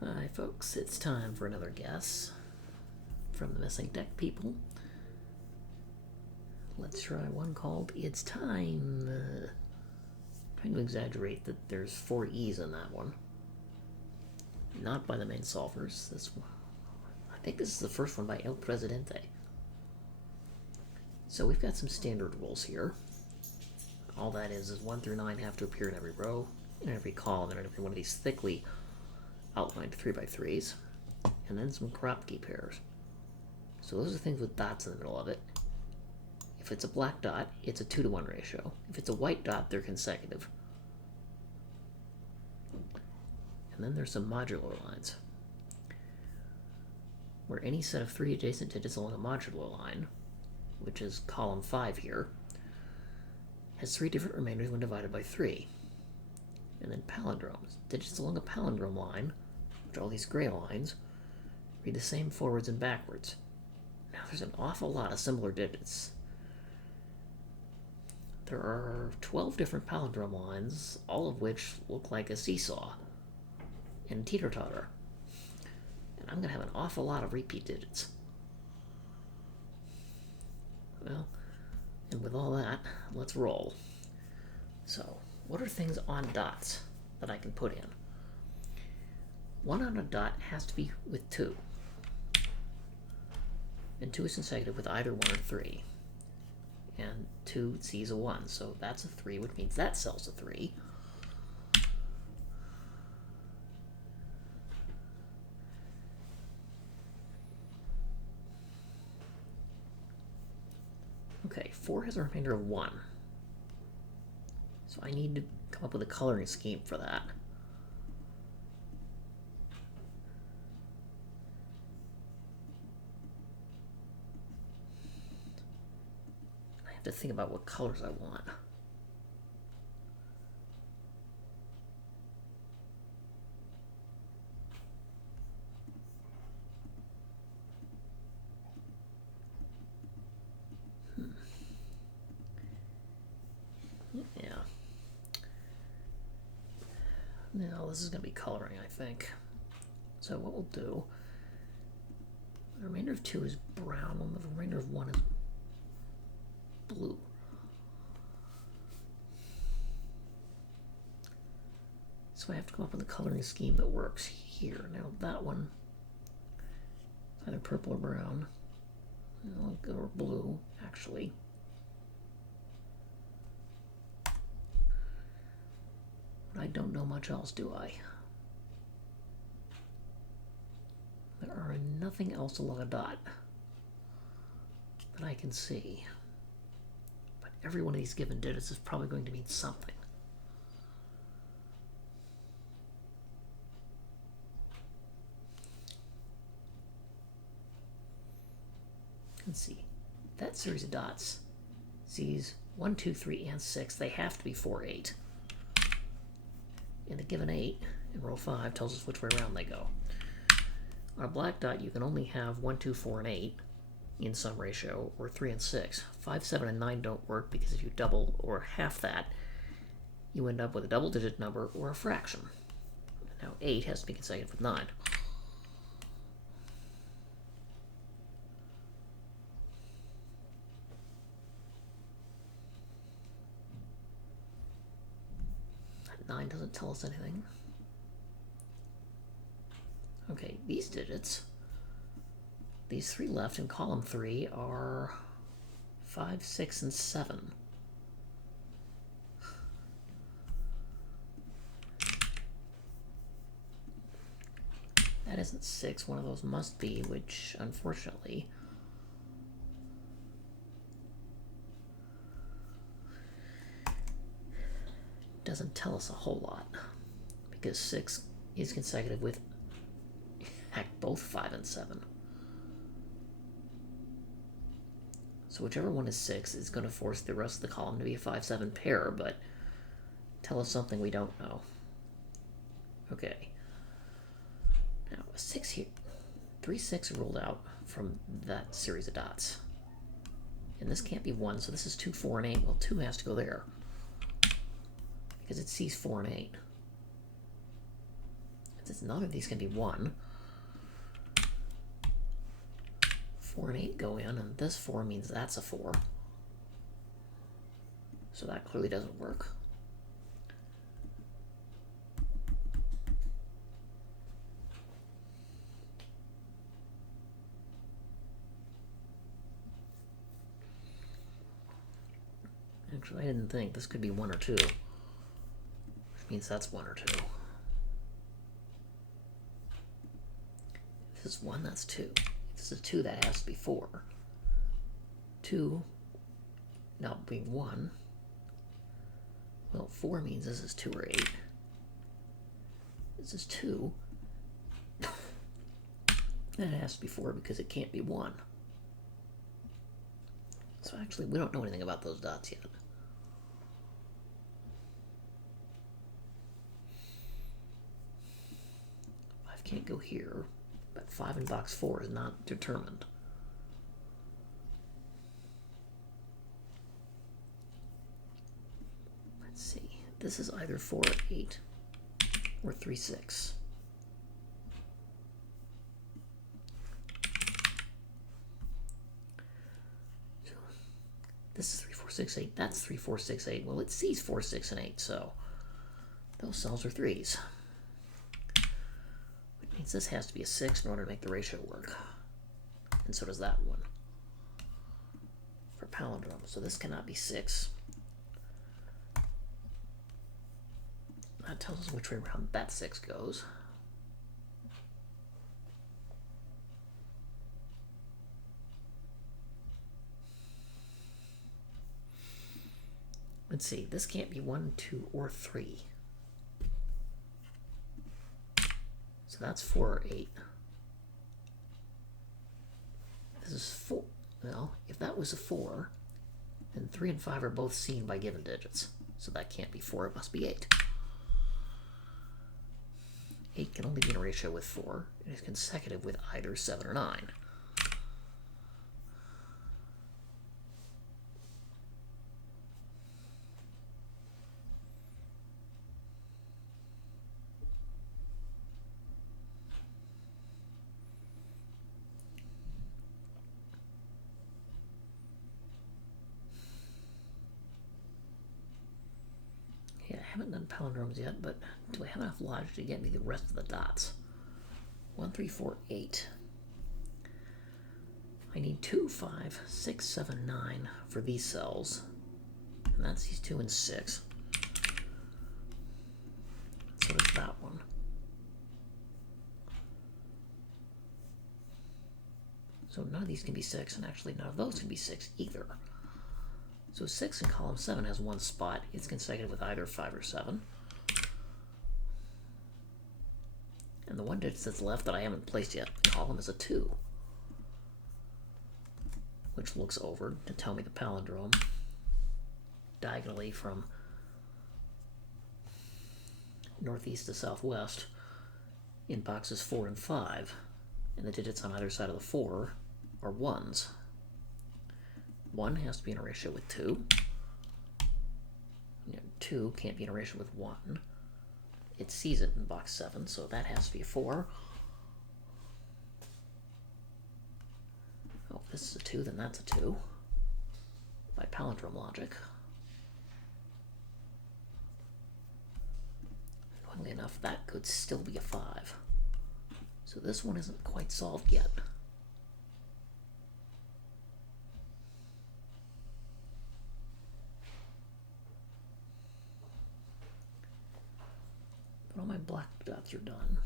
Hi folks, it's time for another guess from the Missing Deck people. Let's try one called It's Time. Trying to exaggerate that there's 4 E's in that one. Not by the main solvers. This one, I think this is the first one by El Presidente. So we've got some standard rules here. All that is 1 through 9 have to appear in every row, in every column, and in every one of these thickly outlined 3x3s, and then some Kropke pairs. So those are things with dots in the middle of it. If it's a black dot, it's a 2-to-1 ratio. If it's a white dot, they're consecutive. And then there's some modular lines, where any set of 3 adjacent digits along a modular line, which is column 5 here, has 3 different remainders when divided by 3. And then palindromes. Digits along a palindrome line, which are all these gray lines, read the same forwards and backwards. Now there's an awful lot of similar digits. There are 12 different palindrome lines, all of which look like a seesaw and teeter-totter. And I'm going to have an awful lot of repeat digits. Well, and with all that, let's roll. So, what are things on dots that I can put in? 1 on a dot has to be with 2. And 2 is consecutive with either 1 or 3. And 2 sees a 1, so that's a 3, which means that cell's a 3. Okay, 4 has a remainder of 1. So I need to come up with a coloring scheme for that. I have to think about what colors I want. Yeah. Now this is going to be coloring, I think. So what we'll do, the remainder of 2 is brown, and the remainder of 1 is blue. So I have to come up with a coloring scheme that works here. Now that one, either purple or brown, or blue, actually. But I don't know much else, do I? There are nothing else along a dot that I can see. But every one of these given digits is probably going to mean something. Let's see. That series of dots sees 1, 2, 3, and 6. They have to be 4, 8. And the given 8 in row 5 tells us which way around they go. On a black dot, you can only have 1, 2, 4, and 8 in some ratio, or 3 and 6. 5, 7, and 9 don't work because if you double or half that, you end up with a double-digit number or a fraction. Now 8 has to be consecutive with 9. That 9 doesn't tell us anything. Okay, these digits, these 3 left in column 3 are 5, 6, and 7. That isn't 6. One of those must be, which, unfortunately, doesn't tell us a whole lot, because 6 is consecutive with, heck, both 5 and 7. So whichever one is 6 is going to force the rest of the column to be a 5-7 pair, but tell us something we don't know. Okay. Now, a 6 here. 3, 6 ruled out from that series of dots. And this can't be 1, so this is 2, 4, and 8. Well, 2 has to go there, because it sees 4 and 8. Since none of these can be 1, 4 and 8 go in, and this 4 means that's a 4. So that clearly doesn't work. Actually, I didn't think. This could be 1 or 2. Which means that's 1 or 2. If this is 1, that's 2. If this is 2, that has to be 4. 2 now being 1. Well, 4 means this is 2 or 8. This is 2. Then it has to be 4 because it can't be 1. So actually, we don't know anything about those dots yet. 5 can't go here, but 5 in box 4 is not determined. Let's see. This is either 4 or 8 or 3, 6. This is 3, 4, 6, 8. That's 3, 4, 6, 8. Well, it sees 4, 6, and 8, so those cells are 3s. Which means this has to be a 6 in order to make the ratio work. And so does that one. For palindrome. So this cannot be 6. That tells us which way around that 6 goes. Let's see, this can't be 1, 2, or 3. So that's 4 or 8. This is 4. Well, if that was a 4, then 3 and 5 are both seen by given digits. So that can't be 4, it must be 8. 8 can only be in a ratio with 4. It is consecutive with either 7 or 9. I haven't done palindromes yet, but do I have enough logic to get me the rest of the dots? 1, 3, 4, 8. I need 2, 5, 6, 7, 9 for these cells. And that's these 2 and 6. So does that one. So none of these can be 6, and actually none of those can be 6 either. So 6 in column 7 has 1 spot. It's consecutive with either 5 or 7. And the one digit that's left that I haven't placed yet in column is a 2. Which looks over to tell me the palindrome diagonally from northeast to southwest in boxes 4 and 5. And the digits on either side of the 4 are 1s. 1 has to be in a ratio with 2. 2 can't be in a ratio with 1. It sees it in box 7, so that has to be a 4. Oh, if this is a 2, then that's a 2. By palindrome logic. Funnily enough, that could still be a 5. So this one isn't quite solved yet. All my black dots are done.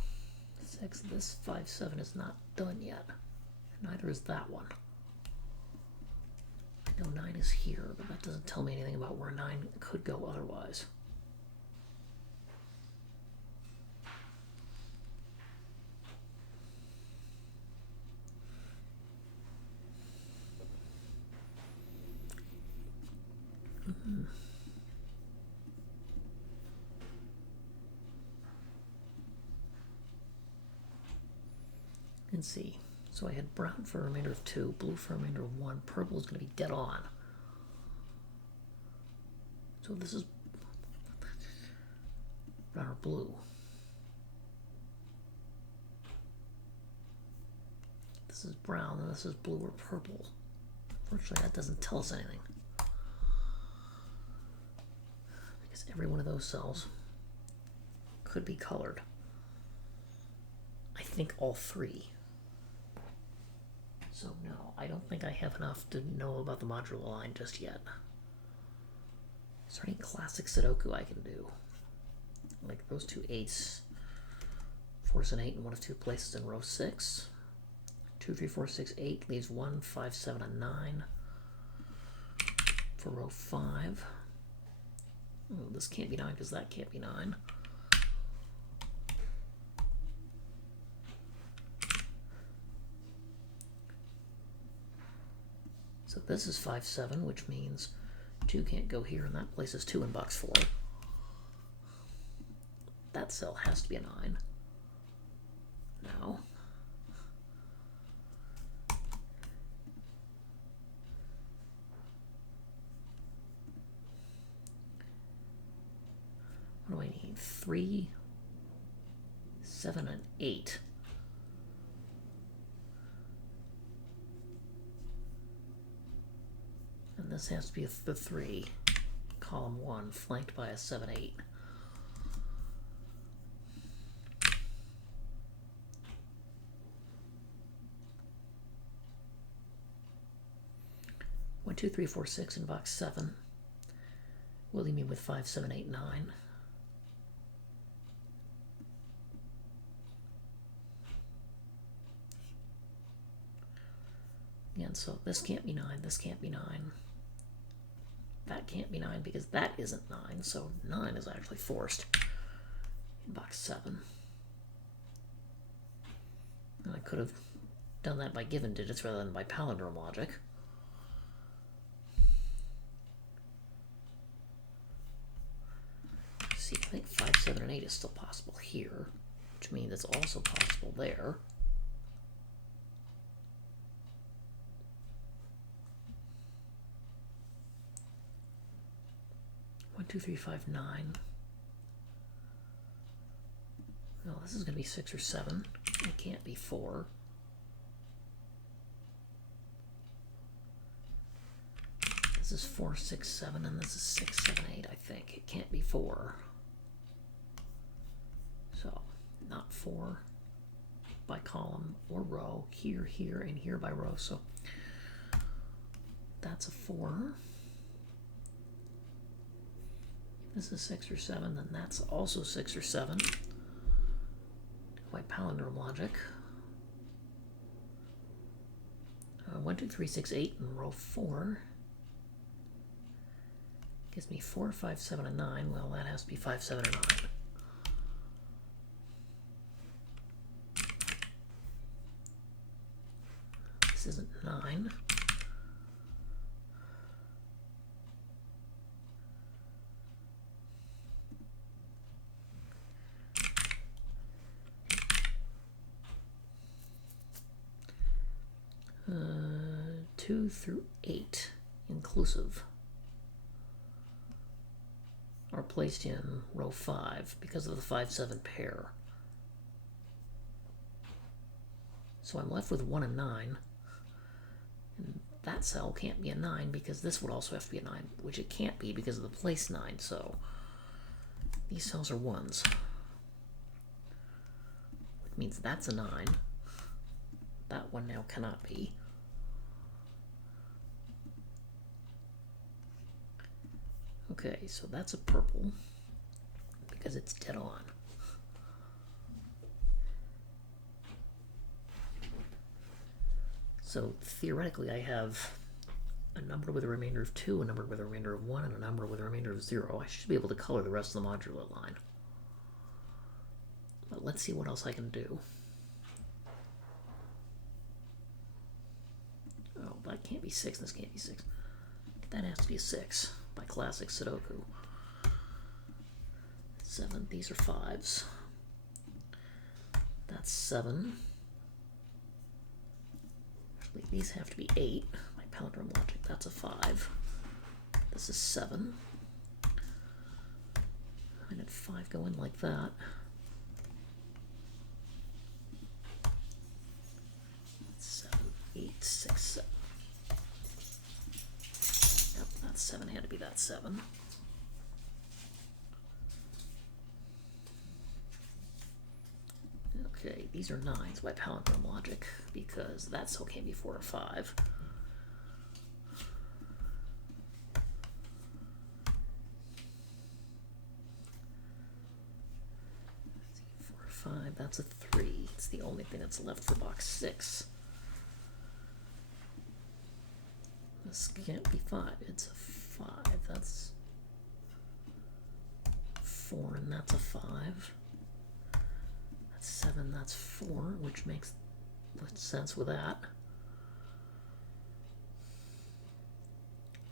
6, this 5, 7 is not done yet. Neither is that one. I know 9 is here, but that doesn't tell me anything about where 9 could go otherwise. Let's see. So I had brown for a remainder of 2, blue for a remainder of 1. Purple is going to be dead on. So this is brown or blue. this is brown and this is blue or purple. Unfortunately, that doesn't tell us anything. Because every one of those cells could be colored. I think all three. So no, I don't think I have enough to know about the modular line just yet. Is there any classic Sudoku I can do? Like those two 8s. Force an 8 in one of two places in row 6. 2, 3, 4, 6, 8 leaves 1, 5, 7, and 9. For row 5. Oh, this can't be 9 because that can't be 9. So this is 5, 7, which means 2 can't go here, and that places 2 in box 4. That cell has to be a 9. No. What do I need? 3, 7, and 8. And this has to be the 3, column 1, flanked by a 7, 8. One, 2, 3, 4, 6 in box 7 will leave me with 5, 7, 8, 9. Again, so this can't be 9, this can't be 9. That can't be 9 because that isn't 9, so 9 is actually forced in box 7. And I could have done that by given digits rather than by palindrome logic. See, I think 5, 7, and 8 is still possible here, which means it's also possible there. One, 2, 3, 5, 9. No, this is going to be 6 or 7. It can't be 4. This is 4, 6, 7, and this is 6, 7, 8, I think. It can't be 4. So, not 4 by column or row. Here, here, and here by row. So, that's a 4. This is 6 or 7, then that's also 6 or 7. By palindrome logic. 1, 2, 3, 6, 8 in row 4. Gives me 4, 5, 7, and 9. Well, that has to be 5, 7, and 9. This isn't 9. Uh, 2 through 8 inclusive are placed in row 5 because of the 5, 7 pair. So I'm left with 1 and 9. And that cell can't be a 9 because this would also have to be a 9, which it can't be because of the place 9. So these cells are 1s. Which means that's a 9. That one now cannot be. Okay, so that's a purple because it's dead on. So theoretically I have a number with a remainder of 2, a number with a remainder of 1, and a number with a remainder of 0. I should be able to color the rest of the modular line. But let's see what else I can do. Oh, that can't be 6, this can't be 6. That has to be a 6 by classic Sudoku. 7, these are 5s. That's 7. Actually, these have to be 8 by palindrome logic. That's a 5. This is 7. I had 5 go in like that. That's 7. that's 7. Okay, these are 9s by palindrome logic, because that cell can't be 4 or 5. 4 or 5, that's a 3. It's the only thing that's left for box 6. This can't be 5. It's a 5. That's 4, and that's a 5. That's 7, that's 4, which makes sense with that.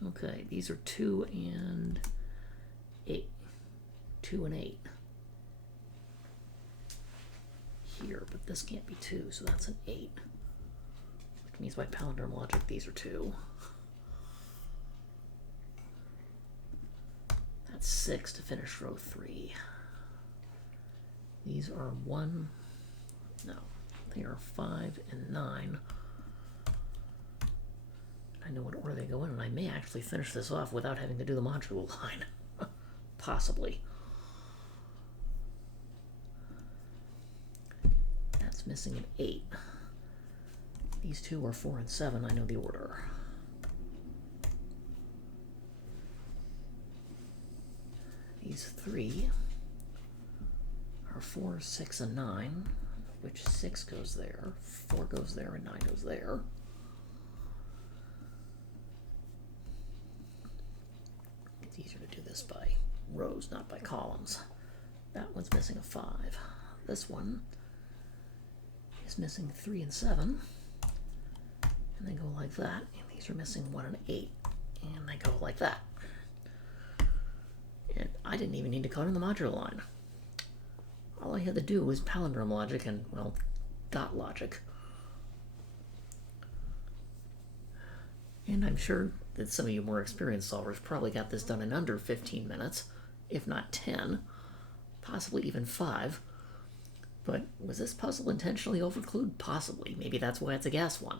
Okay, these are 2 and 8. 2 and 8. Here, but this can't be 2, so that's an 8. Which means by palindrome logic, these are 2. That's 6 to finish row 3. These are 1, no, they are 5 and 9. I know what order they go in, and I may actually finish this off without having to do the module line. Possibly. That's missing an 8. These two are 4 and 7, I know the order. These 3 are 4, 6, and 9, which 6 goes there, 4 goes there, and 9 goes there. It's easier to do this by rows, not by columns. That one's missing a 5. This one is missing 3 and 7, and they go like that, and these are missing 1 and 8, and they go like that. And I didn't even need to code in the modular line. All I had to do was palindrome logic and, well, dot logic. And I'm sure that some of you more experienced solvers probably got this done in under 15 minutes, if not 10, possibly even 5. But was this puzzle intentionally overclued? Possibly. Maybe that's why it's a gas one.